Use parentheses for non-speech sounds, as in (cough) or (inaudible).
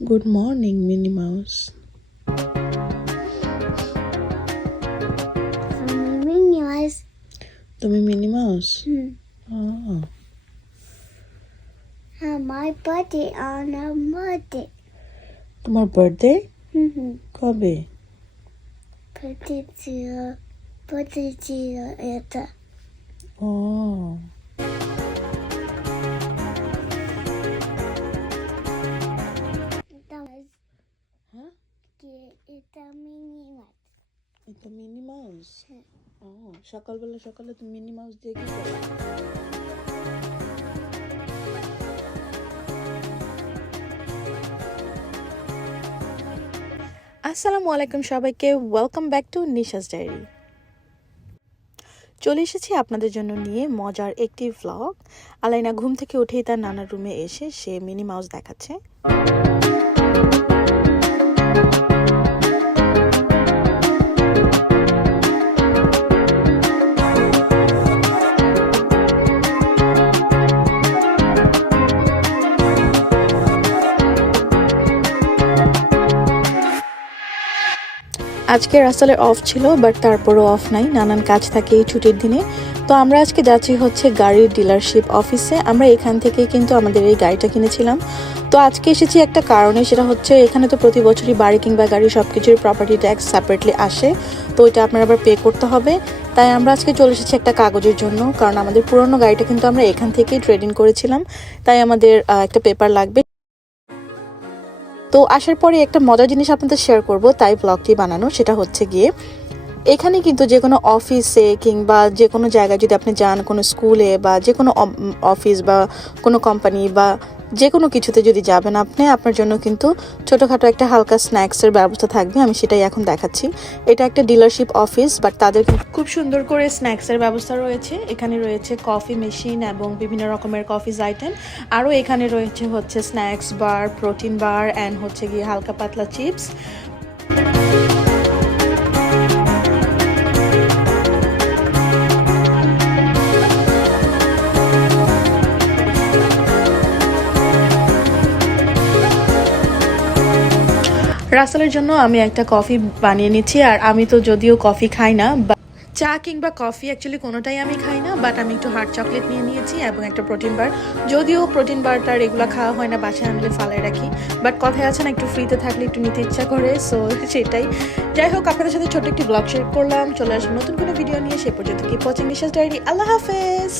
Good morning, Minnie Mouse. Minnie Mouse. তুমি Minnie mouse Hmm. Oh. Uh, my birthday on a Monday. তোমার birthday Mm-hmm. কবে Birthday to birthday to it. ও এটা mini mouse হ্যাঁ। ও সকালবেলা সকালে তুমি মিনি মাউস দিয়ে কি করো আসসালামু আলাইকুম সবাইকে welcome back to Nisha's diary চলে এসেছি আপনাদের জন্য নিয়ে মজার একটি ভ্লগ আলাইনা ঘুম থেকে উঠেই তার নানার রুমে এসে সে মিনি মাউস দেখাচ্ছে। আজকে রাসেলের অফ ছিল বাট তারপরও অফ নাই। নানান কাজ থাকে এই ছুটির দিনে। তো আমরা আজকে যাচ্ছি হচ্ছে গাড়ির ডিলারশিপ অফিসে আমরা এখান থেকে কিন্তু আমাদের এই গাড়িটা কিনেছিলাম। তো আজকে এসেছি একটা কারণে, সেটা হচ্ছে এখানে তো প্রতি বছরই বাড়ি কিংবা গাড়ি সব কিছুর প্রপার্টি ট্যাক্স সেপারেটলি আসে। তো ওইটা আপনার আবার পে করতে হবে। তাই আমরা আজকে চলে এসেছি একটা কাগজের জন্য, কারণ আমাদের পুরনো গাড়িটা কিন্তু আমরা এখান থেকেই ট্রেডিং করেছিলাম। তাই আমাদের একটা পেপার লাগবে। তো আসার পরে একটা মজার জিনিস আপনাদের শেয়ার করব, তাই ব্লগটি বানানো, সেটা হচ্ছে গিয়ে এখানে কিন্তু যে কোনো অফিসে কিংবা যে কোনো জায়গায় যদি আপনি যান কোনো স্কুলে বা যে কোনো অফিস বা কোনো কোম্পানি বা যে কোনো কিছুতে যদি যাবেন আপনি, আপনার জন্য কিন্তু ছোটোখাটো একটা হালকা স্ন্যাক্সের ব্যবস্থা থাকবে। আমি সেটাই এখন দেখাচ্ছি। এটা একটা ডিলারশিপ অফিস, বাট তাদের খুব সুন্দর করে স্ন্যাক্সের ব্যবস্থা রয়েছে। এখানে রয়েছে কফি মেশিন এবং বিভিন্ন রকমের কফিজ আইটেম। আরও এখানে রয়েছে হচ্ছে snacks bar, protein bar and হচ্ছে গিয়ে হালকা পাতলা চিপস। রাসেলের জন্য আমি একটা কফি বানিয়ে নিচ্ছি, আর আমি তো যদিও কফি খাই না চা কিংবা কফি অ্যাকচুয়ালি কোনোটাই আমি খাই না বাট আমি একটু হার্ড চকলেট নিয়ে নিয়েছি এবং একটা প্রোটিন বার যদিও প্রোটিন বারটা রেগুলার খাওয়া হয় না, বাসায় আনলে ফালাই রাখি বাট কথায় আছে না, একটু ফ্রিতে থাকলে একটু নিতে ইচ্ছা করে সো (laughs) সেটাই। যাই হোক, আপনাদের সাথে ছোট একটি ব্লগ শেয়ার করলাম, চলে আসব নতুন কোনো ভিডিও নিয়ে, সে পর্যন্ত কি পচিং নিশাস ডায়েরি আল্লাহ হাফেজ!